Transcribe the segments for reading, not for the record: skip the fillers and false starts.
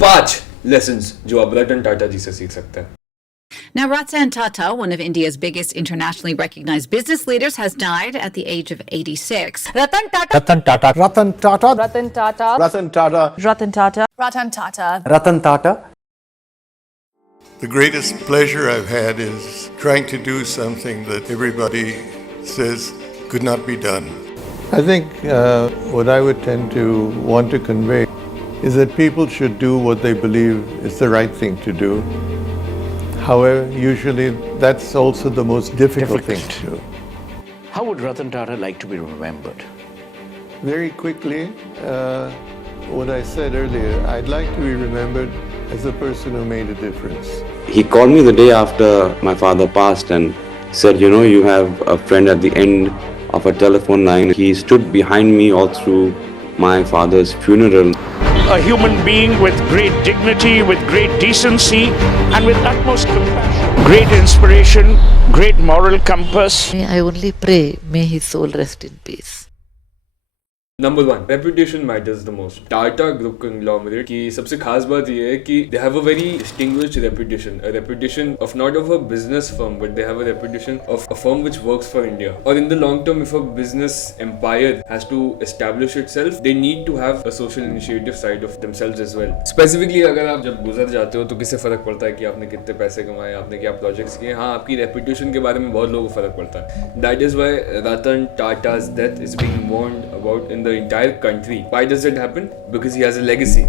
5 lessons जो आप रतन टाटा जी से सीख सकते हैं. Now, Ratan Tata, one of India's biggest internationally recognized business leaders, has died at the age of 86. Ratan Tata. Ratan Tata. Ratan Tata. Ratan Tata. Ratan Tata. Ratan Tata. Ratan Tata. Ratan Tata. The greatest pleasure I've had is trying to do something that everybody says could not be done. I think what I would tend to want to convey is that people should do what they believe is the right thing to do. However, usually that's also the most difficult thing to do. How would Ratan Tata like to be remembered? Very quickly, what I said earlier, I'd like to be remembered as a person who made a difference. He called me the day after my father passed and said, you know, you have a friend at the end of a telephone line. He stood behind me all through my father's funeral. A human being with great dignity, with great decency, and with utmost compassion. Great inspiration, great moral compass. I only pray, may his soul rest in peace. Number 1, reputation matters the most. Tata Group conglomerate की सबसे खास बात ये है कि they have a very distinguished reputation, a reputation of not of a business firm, but they have a reputation of a firm which works for India. Or in the long term, if a business empire has to establish itself, they need to have a social initiative side of themselves as well. Specifically, अगर आप जब गुजर जाते हो तो किससे फर्क पड़ता है कि आपने कितने पैसे कमाए, आपने क्या प्रोजेक्ट्स किए. हाँ, आपकी reputation के बारे में बहुत लोगों को फर्क पड़ता है. That is why Ratan Tata's death is being mourned about in the entire country. Why does that happen? Because he has a legacy.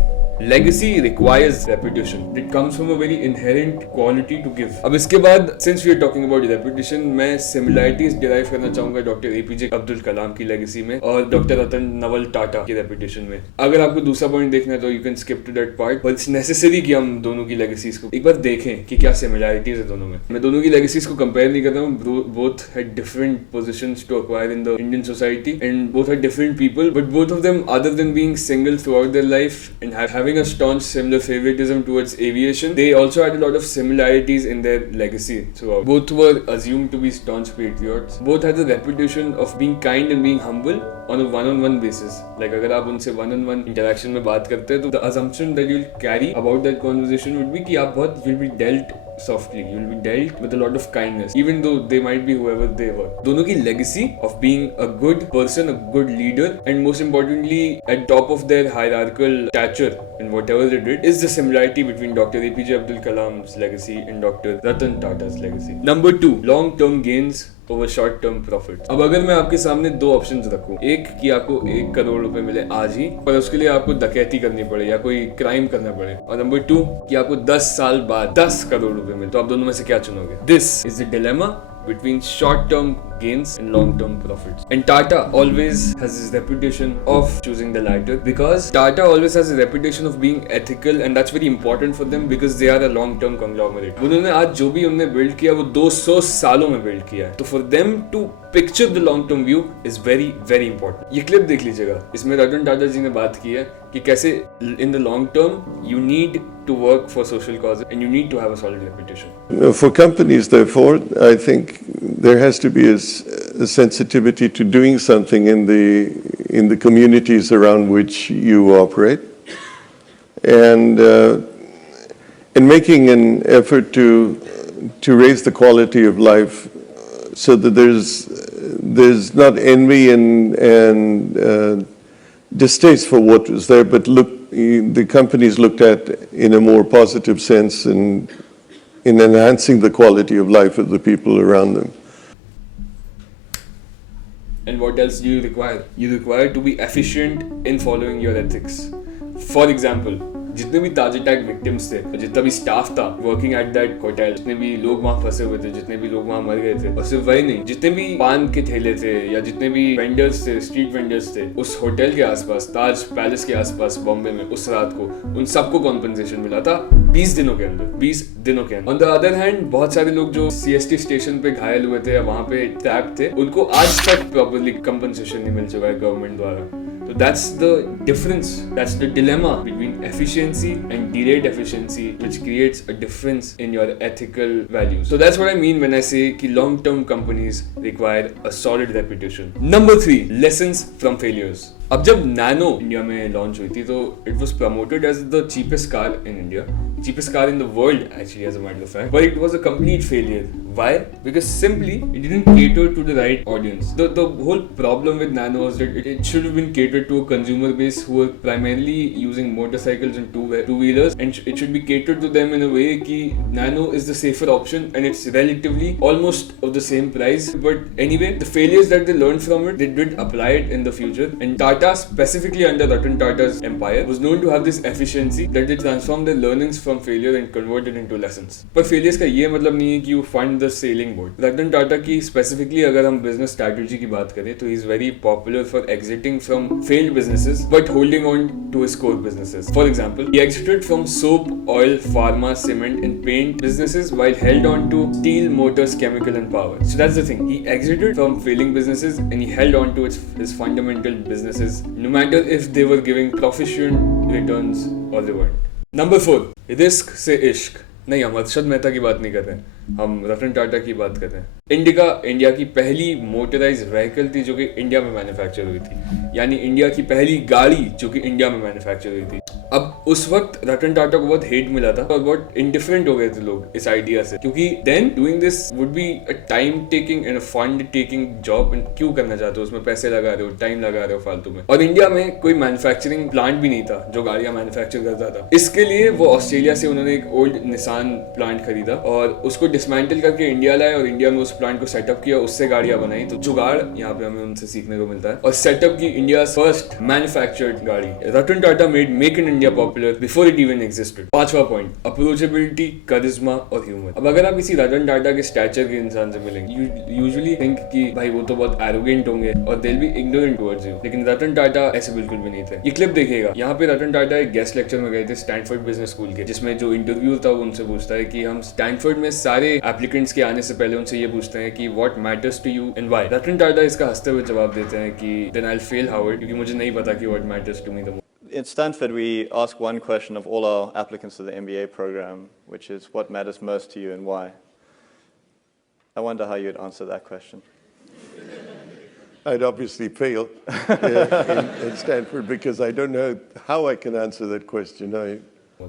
Legacy requires reputation. It comes from a very inherent quality to give. अब इसके बाद, since we are talking about reputation, मैं similarities derive करना चाहूँगा doctor APJ Abdul Kalam की legacy में और doctor रतन नवल टाटा की reputation में. अगर आपको दूसरा point देखना है तो you can skip to that part. But it's necessary कि हम दोनों की legacies को एक बार देखें कि क्या similarities है दोनों में. मैं दोनों की legacies को compare नहीं कर रहा हूँ. Both had different positions to acquire in the Indian society and both are different people. But both of them, other than being single throughout their life and having a staunch similar favoritism towards aviation, they also had a lot of similarities in their legacy throughout. Both were assumed to be staunch patriots. Both had the reputation of being kind and being humble on a one-on-one basis. Like अगर आप उनसे one-on-one interaction में बात करते हैं तो the assumption that you'll carry about that conversation would be कि आप बहुत you'll be dealt softly, you'll be dealt with a lot of kindness, even though they might be whoever they were. दोनों की legacy of being a good person, a good leader, and most importantly at top of their hierarchical stature in whatever they did is the similarity between Dr. APJ Abdul Kalam's legacy and Dr. Ratan Tata's legacy. Number 2, long-term gains over short-term profits. अब अगर मैं आपके सामने दो options रखूं, एक कि आपको 1 करोड़ रुपए मिले आज ही, पर उसके लिए आपको डकैती करनी पड़े या कोई क्राइम करना पड़े, और नंबर 2 कि आपको 10 साल बाद 10 करोड़ रुपए मिले, तो आप दोनों में से क्या चुनोगे? This is the dilemma between short-term gains and long-term profits. And Tata always has his reputation of choosing the latter because Tata always has a reputation of being ethical, and that's very important for them because they are a long-term conglomerate. उन्होंने आज जो भी उन्होंने build किया वो 200 सालों में build किया है. तो for them to picture the long-term view is very very important. ये clip देख लीजिएगा. इसमें रतन टाटा जी ने बात की है कि कैसे in the long term you need to work for social causes and you need to have a solid reputation. For companies, therefore, I think there has to be a sensitivity to doing something in the communities around which you operate, and making an effort to raise the quality of life, so that there's not envy and distaste for what was there, but the companies looked at in a more positive sense and in enhancing the quality of life of the people around them. And what else do you require? You require to be efficient in following your ethics. For example, जितने भी ताज attack victims थे, जितना भी staff था working at that hotel, जितने भी लोग वहाँ फंसे हुए थे, जितने भी लोग वहाँ मर गए थे, और सिर्फ वही नहीं, जितने भी पान के ठेले थे या जितने भी वेंडर्स थे, स्ट्रीट वेंडर्स थे उस होटल के आसपास, ताज पैलेस के आसपास बॉम्बे में उस रात को, उन सबको कॉम्पनसेशन मिला था 20 दिनों के अंदर, 20 दिनों के अंदर. ऑन द अदर हैंड, बहुत सारे लोग जो CST स्टेशन पे घायल हुए थे या वहाँ पे ट्रैप थे, उनको आज तक प्रॉपर्ली कॉम्पनसेशन नहीं मिल चुका है गवर्नमेंट द्वारा. So that's the difference, that's the dilemma between efficiency and delayed efficiency, which creates a difference in your ethical values. So that's what I mean when I say that long-term companies require a solid reputation. Number 3, lessons from failures. अब जब nano India में launch हुई थी तो it was promoted as the cheapest car in India, cheapest car in the world actually, as a matter of fact, but it was a complete failure. Why? Because simply it didn't cater to the right audience. The whole problem with Nano was that it should have been catered to a consumer base who were primarily using motorcycles and two-wheelers, and it should be catered to them in a way कि Nano is the safer option and it's relatively almost of the same price. But anyway, the failures that they learned from it, they did apply it in the future, and Tata, specifically under Ratan Tata's empire, was known to have this efficiency that they transformed their learnings from failure and converted into lessons. पर failures का ये मतलब नहीं है कि you fund the sailing boat. Ratan Tata की specifically अगर हम business strategy की बात करें तो he is very popular for exiting from failed businesses but holding on to his core businesses. For example, he exited from soap, oil, pharma, cement and paint businesses while held on to steel, motors, chemical and power. So that's the thing. He exited from failing businesses and he held on to his fundamental businesses no matter if they were giving proficient returns or they weren't. Number 4, risk से इश्क. नहीं, हम हर्षद मेहता की बात नहीं कर रहे हैं, हम रतन टाटा की बात कर रहे हैं. इंडिया की पहली मोटराइज व्हीकल थी जो कि इंडिया में मैन्युफैक्चर हुई थी, यानी इंडिया की पहली गाड़ी जो कि इंडिया में मैन्युफैक्चर हुई थी. अब उस वक्त रतन टाटा को बहुत हेट मिला था और बहुत इंडिफरेंट हो गए थे लोग इस आइडिया से, क्योंकि then doing this would be a time taking and a fund taking job. And क्यों करना चाहते हो, उसमें पैसे लगा रहे हो, टाइम लगा रहे हो फालतू में. और इंडिया में कोई मैन्युफैक्चरिंग प्लांट भी नहीं था जो गाड़ियां मैन्युफैक्चर करता था. इसके लिए वो ऑस्ट्रेलिया से उन्होंने एक ओल्ड निसान प्लांट खरीदा और उसको डिसमेंटल करके इंडिया लाए और इंडिया में उस प्लांट को सेटअप किया, उससे गाड़ियां बनाई. तो जुगाड़ यहाँ पे हमें उनसे सीखने को मिलता है. और सेटअप की इंडिया फर्स्ट मैन्युफैक्चर्ड गाड़ी. Ratan Tata made make in India popular before it even existed. 5वां पॉइंट, अप्रोचेबिलिटी, करिश्मा और ह्यूमर. अब अगर आप किसी रतन टाटा के स्टैचर के इंसान से मिलेंगे, यू यूजुअली थिंक कि भाई वो तो बहुत एरोगेंट होंगे और they will be ignorant towards you. लेकिन रतन टाटा ऐसे बिल्कुल भी नहीं थे. ये क्लिप देखिएगा, यहाँ पे रतन टाटा एक गेस्ट लेक्चर में गए थे स्टैनफोर्ड बिजनेस स्कूल के, जिसमें जो इंटरव्यू था वो उनसे पूछता है कि हम स्टैनफोर्ड में सारे एप्लीकेंट्स के आने से पहले उनसे ये पूछते हैं कि what matters to you and why. Ratan Tata इसका हंसते हुए जवाब देते हैं कि then I will fail Harvard, क्योंकि मुझे नहीं पता कि what matters to me the most. In Stanford, we ask one question of all our applicants to the MBA program, which is what matters most to you and why. I wonder how you'd answer that question. I'd obviously fail in Stanford because I don't know how I can answer that question.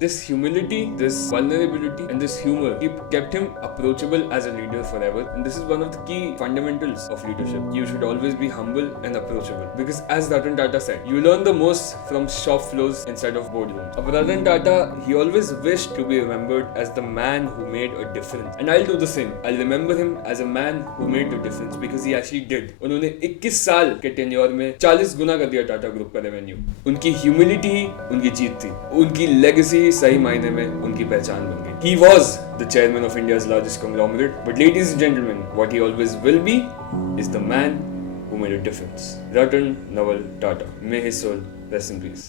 This humility, this vulnerability, and this humor kept him approachable as a leader forever. And this is one of the key fundamentals of leadership. You should always be humble and approachable. Because as Ratan Tata said, you learn the most from shop floors instead of boardrooms. But Ratan Tata, he always wished to be remembered as the man who made a difference. And I'll do the same. I'll remember him as a man who made the difference because he actually did. उन्होंने 21 साल के tenure में 40 गुना कर दिया Tata group का revenue. उनकी humility ही उनकी जीत थी. उनकी लेगेसी सही मायने में उनकी पहचान बन गई. He was the chairman of India's largest conglomerate, but ladies and gentlemen, what he always will be is the man who made a difference. Ratan Naval Tata. May his soul rest in peace.